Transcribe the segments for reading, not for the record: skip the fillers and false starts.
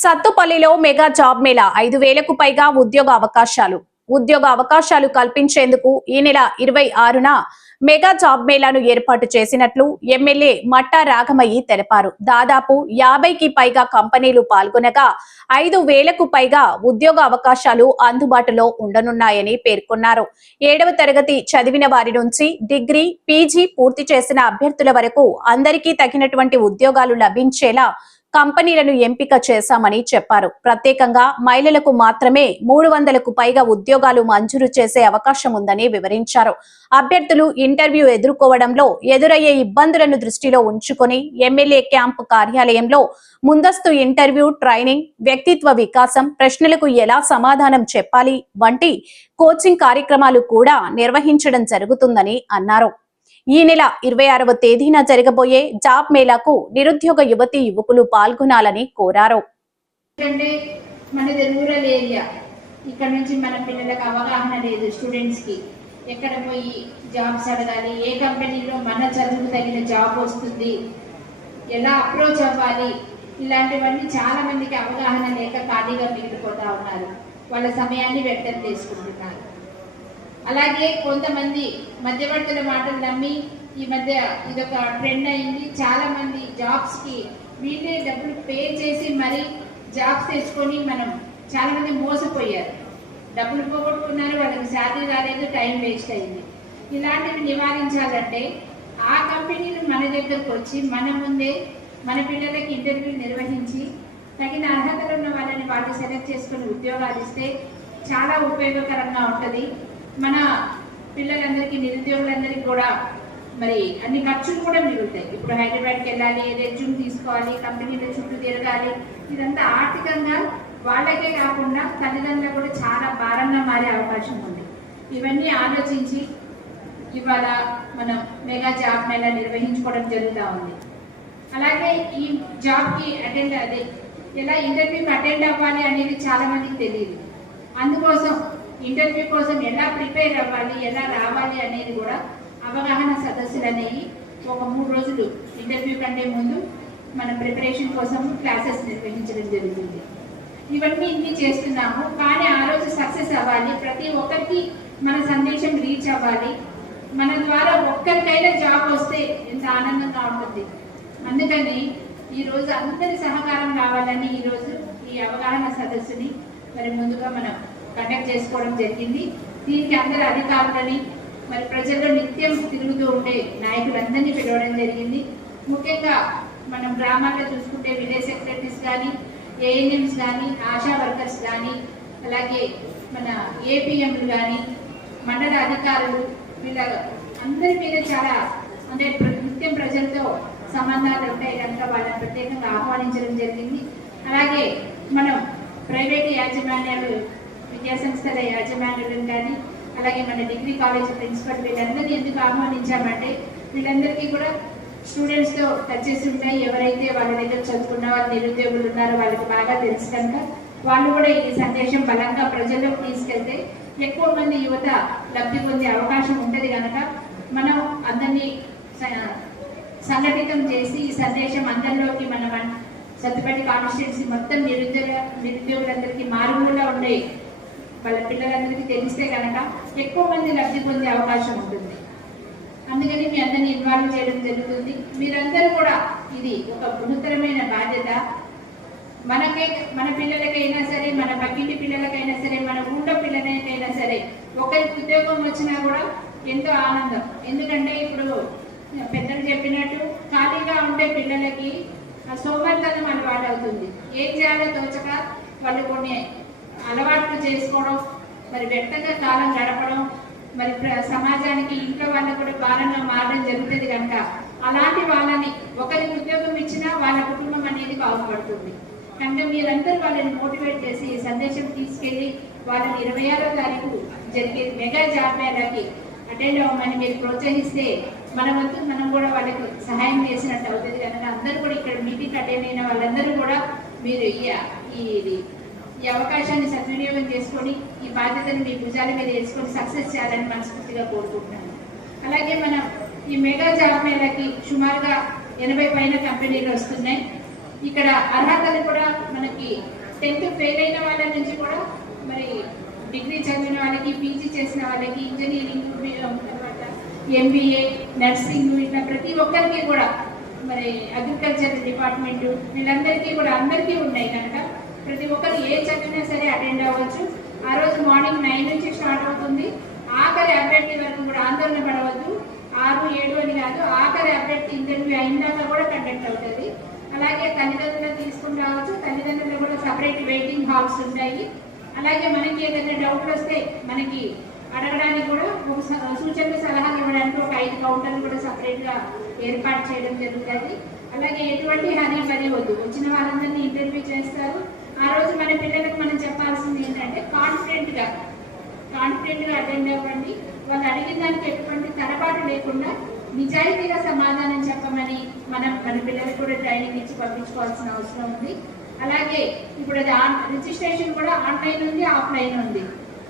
సత్తుపల్లిలో mega job Mela 5,000కు పైగా ఉద్యోగ అవకాశాలు కల్పించేందుకు ఈ నెల 26న మెగా జాబ్ మేళాను ఏర్పాటు చేసినట్లు ఎమ్మెల్యే మట్టా రాఘమయ్యి తెలిపారు. దాదాపు 50కి పైగా కంపెనీలు పాల్గొనగా 5,000కు పైగా ఉద్యోగ అవకాశాలు అందుబాటులో ఉండనున్నాయని పేర్కొన్నారు. 7వ తరగతి చదివిన వారి నుంచి డిగ్రీ, పీజీ పూర్తి చేసిన అభ్యర్థుల వరకు అందరికీ తగినటువంటి ఉద్యోగాలు లభించేలా కంపెనీలను ఎంపిక చేశామని చెప్పారు. ప్రత్యేకంగా మహిళలకు మాత్రమే 300కు పైగా ఉద్యోగాలు మంజూరు చేసే అవకాశం ఉందని వివరించారు. అభ్యర్థులు ఇంటర్వ్యూ ఎదుర్కోవడంలో ఎదురయ్యే ఇబ్బందులను దృష్టిలో ఉంచుకొని ఎమ్మెల్యే క్యాంపు కార్యాలయంలో ముందస్తు ఇంటర్వ్యూ, ట్రైనింగ్, వ్యక్తిత్వ వికాసం, ప్రశ్నలకు ఎలా సమాధానం చెప్పాలి వంటి కోచింగ్ కార్యక్రమాలు కూడా నిర్వహించడం జరుగుతుందని అన్నారు. ఈ నెల 26వ తేదీన జరగబోయే జాబ్ మేళాకు నిరుద్యోగ యువతీ యువకులు పాల్గొనాలని కోరారు. మనది రూరల్ ఏరియా, ఇక్కడ నుంచి మన పిల్లలకు అవగాహన లేదు. స్టూడెంట్స్ కి ఎక్కడ పోయి జాబ్స్ అడగాలి, ఏ కంపెనీలో మన చదువుకు తగిన జాబ్ వస్తుంది, ఎలా అప్రోచ్ అవ్వాలి, ఇలాంటివన్నీ చాలా మందికి అవగాహన లేక ఖాళీగా మిగిలిపోతా ఉన్నారు. వాళ్ళ సమయాన్ని వ్యర్థం చేసుకుంటున్నారు. అలాగే కొంతమంది మధ్యవర్తుల మాటలు నమ్మి ఈ మధ్య ఇదొక ట్రెండ్ అయింది. చాలా మంది జాబ్స్ కి వీళ్ళే డబ్బులు పే చేసి మరి జాబ్స్ తెచ్చుకొని చాలా మంది మోసపోయారు. డబ్బులు పోగొట్టుకున్నారు, వాళ్ళకి శాలరీ రాలేదు, టైం వేస్ట్ అయింది. ఇలాంటివి నివారించాలంటే ఆ కంపెనీలు మన దగ్గరకు వచ్చి మన ముందే మన పిల్లలకి ఇంటర్వ్యూ నిర్వహించి తగిన అర్హతలు ఉన్న వాళ్ళని వాళ్ళు సెలెక్ట్ చేసుకుని ఉద్యోగాలు ఇస్తే చాలా ఉపయోగకరంగా ఉంటుంది. మన పిల్లలందరికీ, నిరుద్యోగులందరికీ కూడా మరి అన్ని ఖర్చులు కూడా మిగులుతాయి. ఇప్పుడు హైదరాబాద్కి వెళ్ళాలి, రెజ్యూమ్ తీసుకోవాలి, కంపెనీల చుట్టూ తిరగాలి, ఇదంతా ఆర్థికంగా వాళ్ళకే కాకుండా తల్లిదండ్రులకు కూడా చాలా భారంగా మారే అవకాశం ఉంది. ఇవన్నీ ఆలోచించి ఇవాళ మనం మెగా జాబ్ మేళా నిర్వహించుకోవడం జరుగుతూ ఉంది. అలాగే ఈ జాబ్కి ఎలా ఇంటర్వ్యూకి అటెండ్ అవ్వాలి అనేది చాలా మందికి తెలియదు. అందుకోసం ఇంటర్వ్యూ కోసం ఎలా ప్రిపేర్ అవ్వాలి, ఎలా రావాలి అనేది కూడా అవగాహన సదస్సులు అనేవి ఒక 3 రోజులు ఇంటర్వ్యూ కంటే ముందు మన ప్రిపరేషన్ కోసం క్లాసెస్ నిర్వహించడం జరుగుతుంది. ఇవన్నీ చేస్తున్నాము, కానీ ఆ రోజు సక్సెస్ అవ్వాలి. ప్రతి ఒక్కరికి మన సందేశం రీచ్ అవ్వాలి. మన ద్వారా ఒక్కరికైనా జాబ్ వస్తే ఎంత ఆనందంగా ఉంటుంది. అందుకని ఈరోజు అందరి సహకారం కావాలని ఈరోజు ఈ అవగాహన సదస్సుని మరి ముందుగా మనం కండక్ట్ చేసుకోవడం జరిగింది. దీనికి అందరు అధికారులని మరి ప్రజల్లో నిత్యం తిరుగుతూ ఉండే నాయకులందరినీ పిలవడం జరిగింది. ముఖ్యంగా మనం గ్రామాల్లో చూసుకుంటే విలేజ్ సెక్రటరీస్ కానీ, ఏఎన్ఎంస్ కానీ, ఆశా వర్కర్స్ కానీ, అలాగే మన ఏపీఎంలు కానీ, మండల అధికారులు, వీళ్ళ అందరి మీద చాలా నిత్యం ప్రజలతో సంబంధాలు ఉంటాయి కనుక వాళ్ళని ప్రత్యేకంగా ఆహ్వానించడం జరిగింది. అలాగే మనం ప్రైవేటు యాజమాన్యాలు, విద్యాసంస్థల యాజమాన్యులను కానీ, అలాగే మన డిగ్రీ కాలేజ్ ప్రిన్సిపల్, వీళ్ళందరినీ ఎందుకు ఆహ్వానించామంటే వీళ్ళందరికీ కూడా స్టూడెంట్స్తో టచ్ చేసి ఉంటాయి. ఎవరైతే వాళ్ళ దగ్గర చదువుకున్న వాళ్ళు నిరుద్యోగులు ఉన్నారో వాళ్ళకి బాగా తెలుసు కనుక వాళ్ళు కూడా ఈ సందేశం బలంగా ప్రజల్లోకి తీసుకెళ్తే ఎక్కువ మంది యువత లబ్ధి పొందే అవకాశం ఉంటుంది కనుక మనం అందరినీ సంఘటితం చేసి ఈ సందేశం అందరిలోకి మన సత్తుపల్లి కాన్స్టిట్యున్సీ మొత్తం నిరుద్యోగులందరికీ మారుమూల ఉండే వాళ్ళ పిల్లలందరికీ తెలిస్తే కనుక ఎక్కువ మంది లబ్ధి పొందే అవకాశం ఉంటుంది. అందుకని మీ అందరినీ ఇన్వాల్వ్ చేయడం జరుగుతుంది. మీరందరూ కూడా ఇది ఒక బృహత్తరమైన బాధ్యత. మన పిల్లలకైనా సరే, మన పక్కింటి పిల్లలకైనా సరే, మన ఊళ్ళో పిల్లలకైనా సరే ఒకరికి ఉద్యోగం వచ్చినా కూడా ఎంతో ఆనందం. ఎందుకంటే ఇప్పుడు పెద్దలు చెప్పినట్టు ఖాళీగా ఉండే పిల్లలకి సోమరితనం అలవాటు అవుతుంది. ఏం చేయాలో తోచక వాళ్ళు కొన్ని అలవాట్లు చేసుకోవడం, మరి వ్యక్తంగా కాలం గడపడం, మరి సమాజానికి ఇంట్లో వాళ్ళకు కూడా భారంగా మారడం జరుగుతుంది కనుక అలాంటి వాళ్ళని ఒకరికి ఉద్యోగం ఇచ్చినా వాళ్ళ కుటుంబం అనేది బాగుపడుతుంది. కనుక మీరందరూ వాళ్ళని మోటివేట్ చేసి ఈ సందేశం తీసుకెళ్లి వాళ్ళని 26వ తారీఖు జరిగే మెగా జాబ్ మేళాకి అటెండ్ అవ్వమని మీరు ప్రోత్సహిస్తే మన వంతు మనం కూడా వాళ్ళకి సహాయం చేసినట్టు అవుతుంది కనుక అందరూ కూడా ఇక్కడ మీటింగ్ అటెండ్ అయిన వాళ్ళందరూ కూడా మీరు ఈ అవకాశాన్ని సద్వినియోగం చేసుకొని ఈ బాధ్యతను మీ భుజాల మీద వేసుకొని సక్సెస్ చేయాలని మనస్ఫూర్తిగా కోరుకుంటున్నాను. అలాగే మనం ఈ మెగా జాబ్ మేళాకి సుమారుగా 80 పైన కంపెనీలు వస్తున్నాయి. ఇక్కడ అర్హతలు కూడా మనకి 10th ఫెయిల్ అయిన వాళ్ళ నుంచి కూడా మరి డిగ్రీ చదివిన వాళ్ళకి, పీజీ చేసిన వాళ్ళకి, ఇంజనీరింగ్, తర్వాత ఎంబీఏ, నర్సింగ్, ఇట్లా ప్రతి ఒక్కరికి కూడా మరి అగ్రికల్చర్ డిపార్ట్మెంట్ వీళ్ళందరికీ కూడా అందరికీ ఉన్నాయి కనుక ప్రతి ఒక్కరు ఏ చదివినా సరే అటెండ్ అవ్వచ్చు. ఆ రోజు మార్నింగ్ 9 నుంచి స్టార్ట్ అవుతుంది. ఆఖరి అభ్యర్థి వరకు కూడా ఆందోళన పడవద్దు. 6, 7 అని కాదు, ఆఖరి అభ్యర్థి ఇంటర్వ్యూ అయినాక కూడా కండక్ట్ అవుతుంది. అలాగే తల్లిదండ్రులు తీసుకుని రావచ్చు. తల్లిదండ్రులు కూడా సపరేట్ వెయిటింగ్ హాల్స్ ఉంటాయి. అలాగే మనకి ఏదైనా డౌట్లు వస్తే మనకి అడగడానికి కూడా సూచనలు, సలహాలు ఇవ్వడానికి ఒక 5 కౌంటర్లు కూడా సపరేట్గా ఏర్పాటు చేయడం జరుగుతుంది. అలాగే ఎటువంటి హరీ పని వద్దు. వచ్చిన వాళ్ళందరినీ ఇంటర్వ్యూ చేస్తారు. ఆ రోజు మన పిల్లలకు మనం చెప్పాల్సింది ఏంటంటే కాన్ఫిడెంట్గా అటెండ్ అవ్వండి. వాళ్ళు అడిగిన దానికి ఎటువంటి తడబాటు లేకుండా నిజాయితీగా సమాధానం చెప్పమని మన పిల్లలకు కూడా ట్రైనింగ్ ఇచ్చి పంపించుకోవాల్సిన అవసరం ఉంది. అలాగే ఇప్పుడు అది రిజిస్ట్రేషన్ కూడా ఆన్లైన్ ఉంది, ఆఫ్లైన్ ఉంది.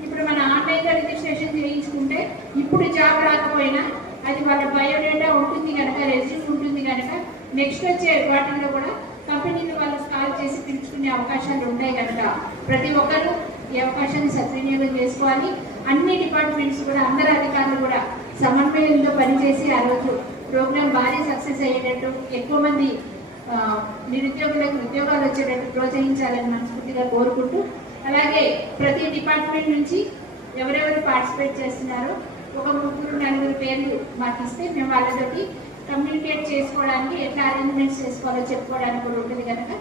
ఇప్పుడు మన ఆన్లైన్లో రిజిస్ట్రేషన్ చేయించుకుంటే ఇప్పుడు జాబ్ రాకపోయినా అది వాళ్ళ బయోడేటా ఉంటుంది కనుక, రెజ్యూమ్ ఉంటుంది కనుక నెక్స్ట్ వచ్చే వాటిల్లో కూడా కంపెనీలు వాళ్ళు కాల్ చేసి పిలుచుకునే అవకాశాలు ఉంటాయి కనుక ప్రతి ఒక్కరూ ఈ అవకాశాన్ని సద్వినియోగం చేసుకోవాలి. అన్ని డిపార్ట్మెంట్స్ కూడా, అందరు అధికారులు కూడా సమన్వయంలో పనిచేసి ఆ రోజు ప్రోగ్రాం భారీ సక్సెస్ అయ్యేటట్టు, ఎక్కువ మంది నిరుద్యోగులకు ఉద్యోగాలు వచ్చేటట్టు ప్రోత్సహించాలని మనస్ఫూర్తిగా కోరుకుంటూ, అలాగే ప్రతి డిపార్ట్మెంట్ నుంచి ఎవరెవరు పార్టిసిపేట్ చేస్తున్నారో ఒక 3-4 పేర్లు మాకు ఇస్తే మేము వాళ్ళతోటి కమ్యూనికేట్ చేసుకోవడానికి, ఎట్లా అరేంజ్మెంట్స్ చేసుకోవాలో చెప్పుకోవడానికి కూడా ఉంటుంది కనుక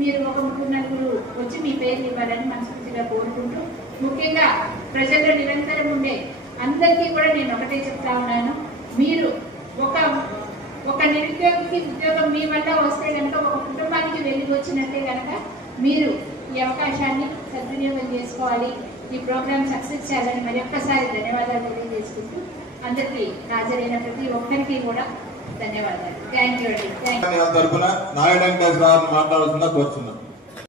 మీరు ఒక 3-4 వచ్చి మీ పేర్లు ఇవ్వాలని మనస్ఫూర్తిగా కోరుకుంటూ, ముఖ్యంగా ప్రజల్లో నిరంతరం ఉండే అందరికీ కూడా నేను ఒకటే చెప్తా ఉన్నాను. మీరు ఒక నిరుద్యోగికి ఉద్యోగం మీ వల్ల వస్తే కనుక ఒక కుటుంబానికి వెళ్ళి వచ్చినట్టే కనుక మీరు ఈ అవకాశాన్ని సద్వినియోగం చేసుకోవాలి. ఈ ప్రోగ్రామ్ సక్సెస్ చేయాలని మరి ఒక్కసారి ధన్యవాదాలు తెలియజేసుకుంటూ అందరికీ హాజరైన ప్రతి ఒక్కరికి కూడా ధన్యవాదాలు. థ్యాంక్ యూ అండి. Thank you. తరఫున నారాయణ గారు మాట్లాడుతున్నా కోరుతున్నాం.